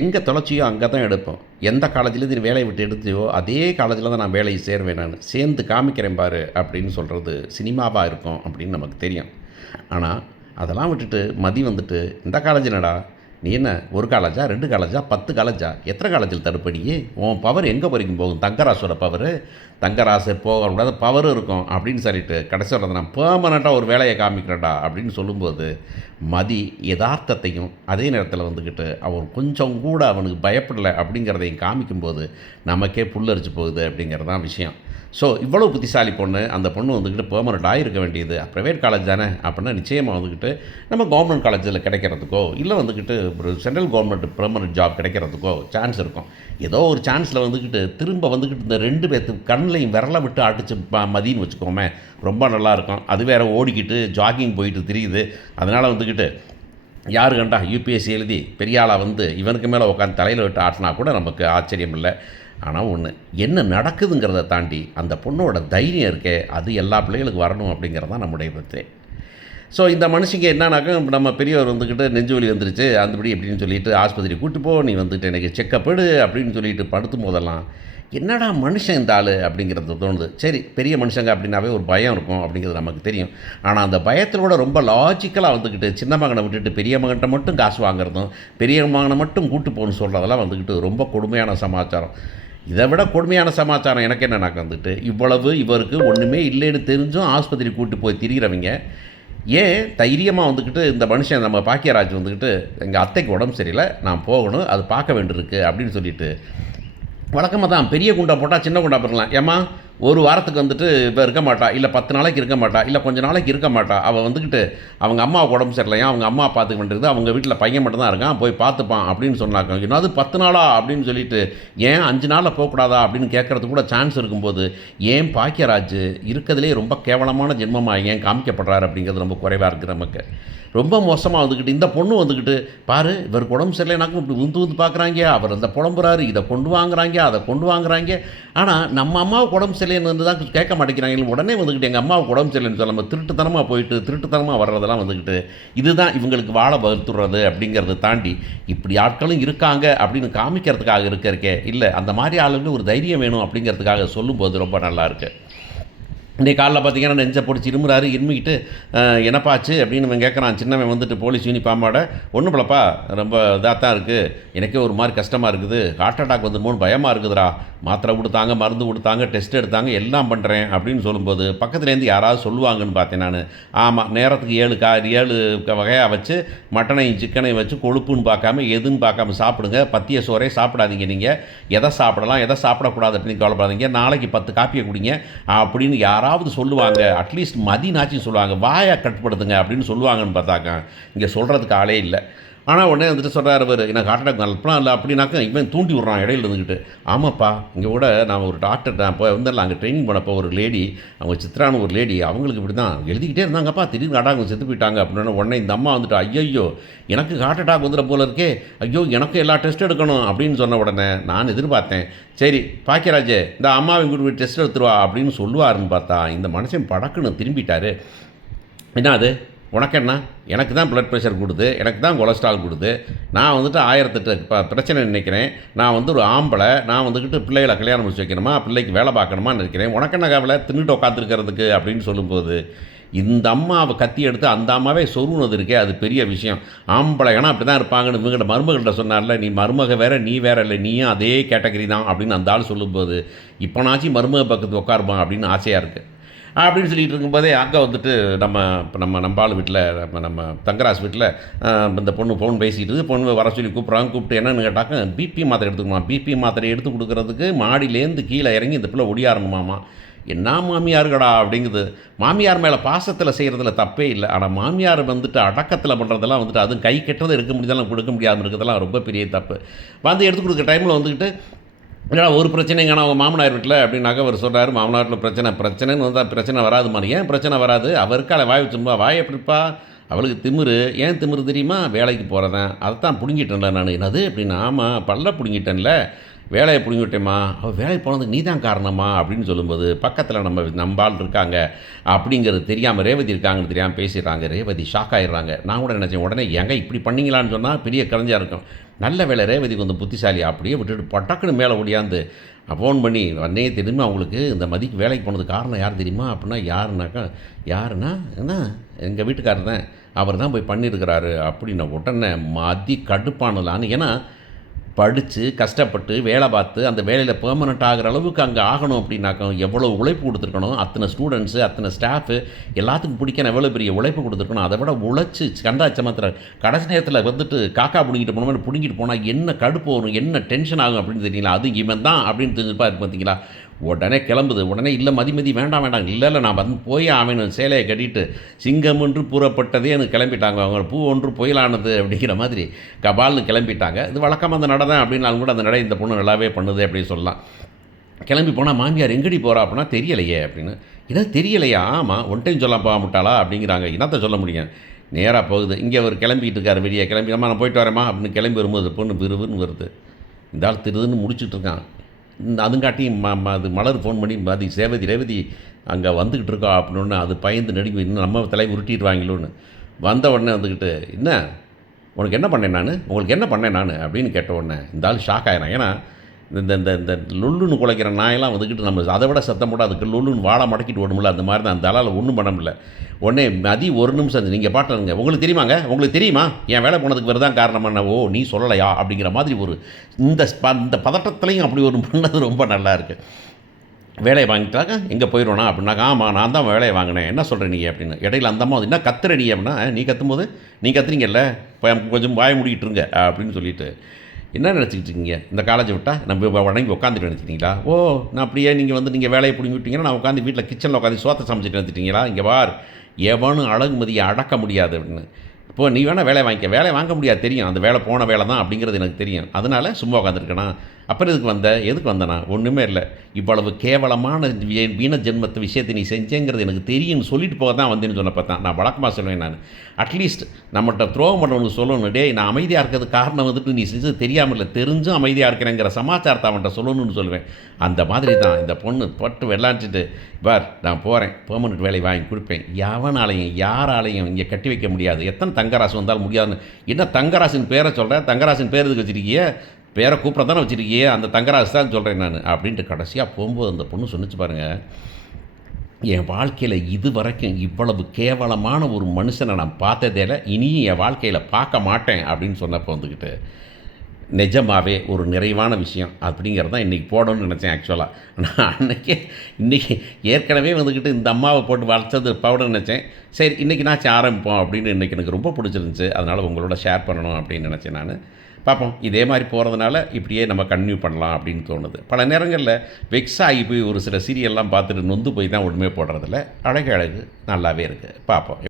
எங்கே தொலைச்சியோ அங்கே தான் எடுப்போம். எந்த காலேஜ்லேருந்து நீ வேலையை விட்டு எடுத்தியோ, அதே காலேஜில தான் நான் வேலையை சேருவேன் நானு. சேர்ந்து காமிக்கிறேன் பாரு அப்படின்னு சொல்கிறது சினிமாவா இருக்கும் அப்படின்னு நமக்கு தெரியும். ஆனா, அதெல்லாம் விட்டுட்டு மதி வந்துட்டு, இந்த காலேஜ் என்னடா? நீ என்ன 1 காலேஜா, 2 காலேஜா, 10 காலேஜா? எத்தனை காலேஜில் தடுப்ப நீ? உன் பவர் எங்கே வரைக்கும் போகும்? தங்கராசோட பவரு. தங்கராசு போகக்கூடாது பவரும் இருக்கும் அப்படின்னு சொல்லிட்டு கடைசி வர்றது நான் பெர்மனெண்ட்டாக ஒரு வேலையை காமிக்கிறேன்டா அப்படின்னு சொல்லும்போது மதி யதார்த்தத்தையும் அதே நேரத்தில் வந்துக்கிட்டு அவன் கொஞ்சம் கூட அவனுக்கு பயப்படலை அப்படிங்கிறதையும் காமிக்கும்போது நமக்கே புல்லரிச்சு போகுது அப்படிங்கிறது தான் விஷயம். ஸோ இவ்வளோ புத்திசாலி பொண்ணு, அந்த பொண்ணு வந்துக்கிட்டு பெர்மனெண்ட் ஆகிருக்க வேண்டியது ப்ரைவேட் காலேஜ் தானே அப்படின்னா நிச்சயமாக வந்துக்கிட்டு நம்ம கவர்மெண்ட் காலேஜில் கிடைக்கிறதுக்கோ இல்லை வந்துக்கிட்டு ஒரு சென்ட்ரல் கவர்மெண்ட் பெர்மனெண்ட் ஜாப் கிடைக்கிறதுக்கோ சான்ஸ் இருக்கும். ஏதோ ஒரு சான்ஸில் வந்துக்கிட்டு திரும்ப வந்துக்கிட்டு இந்த 2 பேர்த்து கண்ணிலையும் விரலை விட்டு அடிச்சு மதின்னு வச்சுக்கோமே, ரொம்ப நல்லாயிருக்கும். அது வேறு ஓடிக்கிட்டு ஜாகிங் போயிட்டு திரியுது. அதனால் வந்துக்கிட்டு யார் கண்டா யூபிஎஸ்சி எழுதி பெரிய ஆளாக வந்து இவனுக்கு மேலே உட்காந்து தலையில் விட்டு ஆட்டினா கூட நமக்கு ஆச்சரியம் இல்லை. ஆனால் ஒன்று என்ன நடக்குதுங்கிறத தாண்டி அந்த பொண்ணோட தைரியம் இருக்கே, அது எல்லா பிள்ளைகளுக்கு வரணும் அப்படிங்கிறது தான் நம்முடைய பற்றி. ஸோ இந்த மனுஷங்க என்னன்னாக்கா நம்ம பெரியவர் வந்துக்கிட்டு நெஞ்சு வலி வந்துருச்சு அந்தபடி எப்படின்னு சொல்லிட்டு ஆஸ்பத்திரி கூட்டு போ, நீ வந்துட்டு எனக்கு செக்கப் எடு அப்படின்னு சொல்லிட்டு படுத்தும் போதெல்லாம் என்னடா மனுஷன் இந்த ஆள் அப்படிங்கிறது தோணுது. சரி, பெரிய மனுஷங்க அப்படின்னாவே ஒரு பயம் இருக்கும் அப்படிங்கிறது நமக்கு தெரியும். ஆனால் அந்த பயத்தில் கூட ரொம்ப லாஜிக்கலாக வந்துக்கிட்டு சின்ன மகனை விட்டுட்டு பெரிய மகன்கிட்ட மட்டும் காசு வாங்குறதும் பெரிய மகனை மட்டும் கூட்டு போகணும்னு சொல்கிறதெல்லாம் வந்துக்கிட்டு ரொம்ப கொடுமையான சமாச்சாரம். இதை விட கொடுமையான சமாச்சாரம் எனக்கு என்னன்னாக்க வந்துட்டு இவ்வளவு இவருக்கு ஒன்றுமே இல்லைன்னு தெரிஞ்சும் ஆஸ்பத்திரி கூட்டு போய் திரிகிறவங்க ஏன் தைரியமாக வந்துக்கிட்டு இந்த மனுஷன் நம்ம பாக்கியராஜ் வந்துக்கிட்டு எங்கள் அத்தைக்கு உடம்பு சரியில்லை, நான் போகணும், அது பார்க்க வேண்டியிருக்கு அப்படின்னு சொல்லிட்டு வழக்கமாக தான் பெரிய குண்டா போட்டால் சின்ன குண்டா போடலாம். ஏம்மா ஒரு வாரத்துக்கு வந்துட்டு இப்போ இருக்க மாட்டா, இல்லை 10 நாளைக்கு இருக்க மாட்டா, இல்லை கொஞ்சம் நாளைக்கு இருக்க மாட்டா, அவள் வந்துக்கிட்டு அவங்க அம்மாவுக்கு உடம்பு சரியில்லையா, அவங்க அம்மா பார்த்துக்க வேண்டியது, அவங்க வீட்டில் பையன் மட்டும் தான் இருக்கான், போய் பார்த்துப்பான் அப்படின்னு சொன்னாங்க. இன்னும் அது 10 நாளா அப்படின்னு சொல்லிட்டு ஏன் 5 நாளில் போகக்கூடாதா அப்படின்னு கேட்குறதுக்கு கூட சான்ஸ் இருக்கும்போது ஏன் பாக்கியராஜ் இருக்கிறதுலே ரொம்ப கேவலமான ஜென்மமாக ஏன் காமிக்கப்படுறாரு அப்படிங்கிறது ரொம்ப குறைவாக இருக்குது நமக்கு. ரொம்ப மோசமாக வந்துக்கிட்டு இந்த பொண்ணு வந்துக்கிட்டு பாரு இவருக்கு உடம்பு சரியில்லைனாக்கும் இப்படி வந்து பார்க்குறாங்க, அவர் அந்த புலம்புறாரு, இதை கொண்டு வாங்குறாங்க, அதை கொண்டு வாங்குறாங்க. ஆனால் நம்ம அம்மாவுக்கு உடம்பு சரியில்லைன்னு வந்து தான் கேட்க மாட்டேங்கிறாங்க. உடனே வந்துக்கிட்டு எங்கள் அம்மாவுக்கு உடம்பு சரியில்லைன்னு சொல்லாமல் திருட்டுத்தனமாக போயிட்டு திருட்டுத்தனமாக வர்றதெல்லாம் வந்துக்கிட்டு இதுதான் இவங்களுக்கு வாழ வகுத்துறது அப்படிங்கிறத தாண்டி இப்படி ஆட்களும் இருக்காங்க அப்படின்னு காமிக்கிறதுக்காக இருக்கே, இல்லை அந்த மாதிரி ஆளுங்களுக்கு ஒரு தைரியம் வேணும் அப்படிங்கிறதுக்காக சொல்லும்போது ரொம்ப நல்லாயிருக்கு. இன்றைக்கி காலைல பார்த்தீங்கன்னா நெஞ்சை பிடிச்சி இருமுறாரு, இருமிக்கிட்டு என்னப்பாச்சு அப்படின்னு இவன் கேட்குறான். சின்னவன் வந்துட்டு போலீஸ் யூனிஃபார்மோட ஒன்றும் பிள்ளப்பா ரொம்ப இதாக தான் இருக்குது, எனக்கே ஒரு மாதிரி கஷ்டமாக இருக்குது, ஹார்ட் அட்டாக் வந்துடுமோன்னு பயமாக இருக்குதுடா, மாத்திரை கொடுத்தாங்க, மருந்து கொடுத்தாங்க, டெஸ்ட் எடுத்தாங்க, எல்லாம் பண்ணுறேன் அப்படின்னு சொல்லும்போது பக்கத்துலேருந்து யாராவது சொல்லுவாங்கன்னு பார்த்தேன் நான். ஆமாம், நேரத்துக்கு 7 வகையாக வச்சு மட்டனையும் சிக்கனையும் வச்சு கொழுப்புன்னு பார்க்காம எதுன்னு பார்க்காம சாப்பிடுங்க, பத்திய சோறே சாப்பிடாதீங்க, நீங்கள் எதை சாப்பிடலாம் எதை சாப்பிடக்கூடாது அப்படின்னு கவலைப்படாதீங்க, நாளைக்கு 10 காப்பியை குடிங்க அப்படின்னு யாராவது சொல்லுவாங்க. அட்லீஸ்ட் மதினாச்சும் சொல்லுவாங்க, வாயை கட்டுப்படுத்துங்க அப்படின்னு சொல்லுவாங்கன்னு பார்த்தாக்க இங்கே சொல்கிறதுக்கு ஆளே இல்லை. ஆனால் உடனே வந்துட்டு சொல்கிறார் அவர், எனக்கு ஹார்ட் அட்டாக் நல்லப்பலாம் இல்லை அப்படின்னாக்கா இவன் தூண்டி விட்றான் இடையில இருந்துக்கிட்டு. ஆமாப்பா, இங்கே கூட நான் ஒரு டாக்டர் தான் இப்போ வந்துடலாம், அங்கே ட்ரைனிங் பண்ணப்போ ஒரு லேடி, அவங்க சித்ரான ஒரு லேடி, அவங்களுக்கு இப்படி தான் எழுதிக்கிட்டே இருந்தாங்கப்பா, திடீர்னு அட்டாக் செத்து போயிட்டாங்க அப்படின்னு. உடனே இந்த அம்மா வந்துட்டு ஐயோ எனக்கு ஹார்ட் அட்டாக் வந்துட போல இருக்கே, ஐயோ எனக்கு எல்லா டெஸ்ட் எடுக்கணும் அப்படின்னு சொன்ன உடனே நான் எதிர்பார்த்தேன், சரி பாக்கியராஜே இந்த அம்மாவை இங்கிட்டு போய் டெஸ்ட் எடுத்துருவா அப்படின்னு சொல்லுவாருன்னு பார்த்தா இந்த மனுஷன் படக்குன்னு திரும்பிட்டார். என்ன அது உனக்கு என்ன, எனக்கு தான் ப்ளட் ப்ரெஷர் கொடுது, எனக்கு தான் கொலஸ்ட்ரால் கொடுது, நான் வந்துட்டு 1008 பிரச்சனை நினைக்கிறேன், நான் வந்து ஒரு ஆம்பளை, நான் வந்துக்கிட்டு பிள்ளைகளை கல்யாணம் முடிச்சு வைக்கணுமா, பிள்ளைக்கு வேலை பார்க்கணுமான்னு நினைக்கிறேன், உனக்கு என்ன கவலை தின்னுட்டு உட்காந்துருக்கிறதுக்கு அப்படின்னு சொல்லும்போது இந்த அம்மாவை கத்தி எடுத்து அந்த அம்மாவே சொருனது இருக்கே அது பெரிய விஷயம். ஆம்பளைனா அப்படி தான் இருப்பாங்கன்னு இவங்கள்ட்ட மருமகள்கிட்ட சொன்னார்ல, நீ மருமக வேறு நீ வேறு இல்லை, நீயும் அதே கேட்டகரி தான் அப்படின்னு அந்த ஆள் சொல்லும்போது இப்போனாச்சும் மருமக பக்கத்து உட்காருப்பான் அப்படின்னு ஆசையாக இருக்குது அப்படின்னு சொல்லிட்டு இருக்கும்போதே அங்கே வந்துட்டு நம்ம ஆள் வீட்டில் நம்ம தங்கராஜ் வீட்டில் இந்த பொண்ணு ஃபோன் பேசிக்கிட்டு பொண்ணு வர சொல்லி கூப்பிட்டு என்னென்னு கேட்டாக்க பிபி மாத்திரை எடுத்துக்கணுமா, பிபி மாத்திரை எடுத்து கொடுக்குறதுக்கு மாடியிலேருந்து கீழே இறங்கி இந்த பிள்ளை ஒடியாரணுமாமா. என்ன மாமியாருக்கடா அப்படிங்குது. மாமியார் மேலே பாசத்தில் செய்கிறதுல தப்பே இல்லை, ஆனால் மாமியார் வந்துட்டு அடக்கத்தில் பண்ணுறதெல்லாம் வந்துட்டு அதுவும் கை கெட்டதை எடுக்க முடியாதெல்லாம் கொடுக்க முடியாமல் இருக்கிறதெல்லாம் ரொம்ப பெரிய தப்பு. வந்து எடுத்து கொடுக்குற டைமில் வந்துக்கிட்டு இல்லைடா ஒரு பிரச்சனைங்க ஆனால் அவங்க மாமனார் வீட்டில் அப்படின்னாக்க அவர் சொல்கிறாரு, மாமனார் வீட்டில் பிரச்சனைன்னு வந்தால் பிரச்சனை வராது மாதிரி. ஏன் பிரச்சனை வராது, அவருக்கால வாய் வச்சும்பா, வாய் எப்படிப்பா, அவளுக்கு திமிரு. ஏன் திமிரு தெரியுமா, வேலைக்கு போகிறதேன், அதை தான் பிடுங்கிட்டேன்ல நான். என்னது அப்படின்னா, ஆமாம் பல்ல பிடுங்கிட்டேன்ல, வேலையை பிடுங்கி விட்டேம்மா, அவள் வேலைக்கு போனதுக்கு நீ தான் காரணமா அப்படின்னு சொல்லும்போது, பக்கத்தில் நம்ப ஆள் இருக்காங்க அப்படிங்கிறது தெரியாமல், ரேவதி இருக்காங்கன்னு தெரியாமல் பேசிடுறாங்க. ரேவதி ஷாக் ஆகிடுறாங்க. நான் கூட நினச்சேன், உடனே ஏங்க இப்படி பண்ணீங்களான்னு சொன்னால் பெரிய கலைஞா இருக்கும். நல்ல வேலை ரேவதி கொஞ்சம் புத்திசாலி. அப்படியே விட்டுட்டு பட்டக்குன்னு மேலே ஓடியாந்து ஃபோன் பண்ணி, "அண்ணே தெரியுமா உங்களுக்கு இந்த மதிக்கு வேலைக்கு போனதுக்கு காரணம் யார் தெரியுமா?" அப்படின்னா யாருன்னாக்கா, "யாருன்னா என்ன எங்கள் வீட்டுக்காரர் தான், அவர் தான் போய் பண்ணியிருக்கிறாரு" அப்படின்ன உடனே மதி கடுப்பானலான்னு. ஏன்னா படித்து கஷ்டப்பட்டு வேலை பார்த்து அந்த வேலையில் பெர்மனெண்ட் ஆகிற அளவுக்கு அங்கே ஆகணும் அப்படின்னாக்கா எவ்வளோ உழைப்பு கொடுத்துருக்கணும். அத்தனை ஸ்டூடெண்ட்ஸு, அத்தனை ஸ்டாஃபு எல்லாத்துக்கும் பிடிக்கணும், எவ்வளோ பெரிய உழைப்பு கொடுத்துருக்கணும். அதை விட உழைச்சி கண்டாச்சமத்தில் கடைசி நேரத்தில் வந்துட்டு காக்கா பிடிங்கிட்டு போன மாதிரி பிடிங்கிட்டு போனால் என்ன கடுப்பு வரும், என்ன டென்ஷன் ஆகும் அப்படின்னு தெரியல. அது இவன் தான் அப்படின்னு தெரிஞ்சுப்பா இருக்கு பார்த்தீங்களா. உடனே கிளம்புது. உடனே இல்லை மதி வேண்டாம் வேண்டாம், இல்லை நான் வந்து போய் அவன் சேலையை கட்டிட்டு சிங்கம் ஒன்று பூரப்பட்டதே எனக்கு கிளம்பிட்டாங்க. அவங்க பூ ஒன்று புயலானது அப்படிங்கிற மாதிரி கபால்னு கிளம்பிட்டாங்க. இது வழக்கமாக அந்த நடை தான் அப்படின்னாலும் கூட அந்த நடை இந்த பொண்ணு நல்லாவே பண்ணுது அப்படின்னு சொல்லலாம். கிளம்பி போனால் மாமியார் எங்கடி போகிறா அப்படின்னா தெரியலையே அப்படின்னு. இதை தெரியலையா? ஆமாம், ஒன் டைம் சொல்ல போகமாட்டாளா அப்படிங்கிறாங்க. என்னத்தை சொல்ல முடியும். நேராக போகுது. இங்கே அவர் கிளம்பிட்டு இருக்கார் வெளியே. கிளம்பி அம்மா நான் போயிட்டு வரேம்மா அப்படின்னு கிளம்பி வரும்போது பொண்ணு விறுவிறுன்னு வருது. இந்த ஆள் திருதுன்னு முடிச்சுட்டு இருக்கான். அதுங்காட்டியும் அது மலர் ஃபோன் பண்ணி அது ரேவதி அங்கே வந்துக்கிட்டு இருக்கா அப்படின்னு அது பயந்து நடுங்கி இன்னும் நம்ம தலை உருட்டிடுவாங்களோன்னு வந்த உடனே வந்துக்கிட்டு, "என்ன உனக்கு என்ன பண்ணேன் நான், உங்களுக்கு என்ன பண்ணேன் நான்" அப்படின்னு கேட்ட உடனே இந்த ஆள் ஷாக் ஆகிறான். ஏன்னா இந்த இந்த இந்த லுல்லுன்னு குலைக்கிற நாயெல்லாம் வந்துக்கிட்டு நம்ம அதை விட சத்தம் போட்டு அதுக்கு லுல்லுன்னு வாழை மடக்கிட்டு ஓடுமில்ல, அந்த மாதிரி தான் அந்த ஆளால் ஒன்றும் பண்ண முடியல. உடனே மதி ஒரு நிமிஷம் நீங்கள் பாட்டுங்க, "உங்களுக்கு தெரியுமாங்க, உங்களுக்கு தெரியுமா என் வேலை போனதுக்கு வேறு தான் காரணமாக?" "ஓ நீ சொல்லலையா" அப்படிங்கிற மாதிரி ஒரு இந்த பதட்டத்துலையும் அப்படி ஒரு பண்ணது ரொம்ப நல்லா இருக்குது. வேலையை வாங்கிட்டாக்க எங்கே போயிடுவேனா அப்படின்னாக்கா, "ஆமாம் நான் தான் வேலையை வாங்கினேன், என்ன சொல்கிற நீ" அப்படின்னு. இடையில அந்த அம்மா என்ன கத்துற நீ அப்படின்னா, "நீ கத்தும்போது நீ கத்துறீங்கல்ல, இப்போ கொஞ்சம் வாய மூடிக்கிட்டு இருங்க" அப்படின்னு சொல்லிட்டு, என்ன நினச்சிக்கிட்டு இருக்கீங்க, இந்த காலேஜை விட்டால் நம்ம வணங்கி உட்காந்துட்டு நினச்சிட்டிங்களா? "ஓ நான் அப்படியே நீங்கள் வந்து நீங்கள் வேலையை பிடிங்கி விட்டீங்கன்னா நான் உட்காந்து வீட்டில் கிச்சனில் உட்காந்து சோத்தை சமைச்சிட்டு வந்துட்டீங்களா? இங்கே பார், எவனும் அழகுமதியை அடக்க முடியாது" அப்படின்னு. "இப்போ நீ வேணால் வேலையை வாங்கிக்க." "வேலையை வாங்க முடியாது தெரியும், அந்த வேலை போன வேலை தான் அப்படிங்கிறது எனக்கு தெரியும், அதனால் சும்மா உட்காந்துருக்கேனா." "அப்புறம் எதுக்கு வந்தேனா?" "ஒன்றுமே இல்லை, இவ்வளவு கேவலமான வீண ஜென்மத்தை விஷயத்தை நீ செஞ்சேங்கிறது எனக்கு தெரியும்னு சொல்லிட்டு போக தான் வந்தேன்னு சொன்னப்போ தான் நான் வழக்கமாக சொல்லுவேன். நான் அட்லீஸ்ட் நம்மகிட்ட துரோகம் பண்ணவனுக்கு சொல்லணும், டேய் நான் அமைதியாக இருக்கிறதுக்கு காரணம் வந்துட்டு நீ செஞ்சது தெரியாமல் இல்லை, தெரிஞ்சும் அமைதியாக இருக்கிறேங்கிற சமாச்சாரத்தை அவன்கிட்ட சொல்லணும்னு சொல்லுவேன். அந்த மாதிரி தான் இந்த பொண்ணு பட்டு வெள்ளாச்சிட்டு, "பார் நான் போகிறேன், பெர்மனெண்ட் வேலை வாங்கி கொடுப்பேன், எவனாலையும் யாராலையும் இங்கே கட்டி வைக்க முடியாது, எத்தனை தங்கராசு வந்தாலும் முடியாதுன்னு." "என்ன தங்கராசின் பேரை சொல்கிறேன், தங்கராசின் பேர் எதுக்கு வச்சுருக்கிய, பேரை கூப்பிட தானே வச்சுருக்கியே, அந்த தங்கராசு தான் சொல்கிறேன் நான்" அப்படின்ட்டு கடைசியாக போகும்போது அந்த பொண்ணு சொன்னிச்சு பாருங்கள், "என் வாழ்க்கையில் இது வரைக்கும் இவ்வளவு கேவலமான ஒரு மனுஷனை நான் பார்த்ததே இல்லை, இனியும் என் வாழ்க்கையில் பார்க்க மாட்டேன்" அப்படின்னு சொன்னப்போ வந்துக்கிட்டு நிஜமாகவே ஒரு நிறைவான விஷயம் அப்படிங்கிறது தான் இன்றைக்கி போடணும்னு நினச்சேன். ஆக்சுவலாக நான் இன்றைக்கி ஏற்கனவே வந்துக்கிட்டு இந்த அம்மாவை போட்டு வளர்த்தது பவுடர்னு நினச்சேன். சரி இன்றைக்கி நாச்சும் ஆரம்பிப்போம் அப்படின்னு இன்றைக்கி எனக்கு ரொம்ப பிடிச்சிருந்துச்சு, அதனால் உங்களோட ஷேர் பண்ணணும் அப்படின்னு நினச்சேன். நான் பார்ப்போம், இதே மாதிரி போகிறதுனால இப்படியே நம்ம கன்டினியூ பண்ணலாம் அப்படின்னு தோணுது. பல நேரங்களில் வெக்ஸ் ஆகி போய் ஒரு சில சீரியல்லாம் பார்த்துட்டு நொந்து போய் தான் ஒன்றுமே போடுறதில்ல. அழகு நல்லாவே இருக்குது. பார்ப்போம்.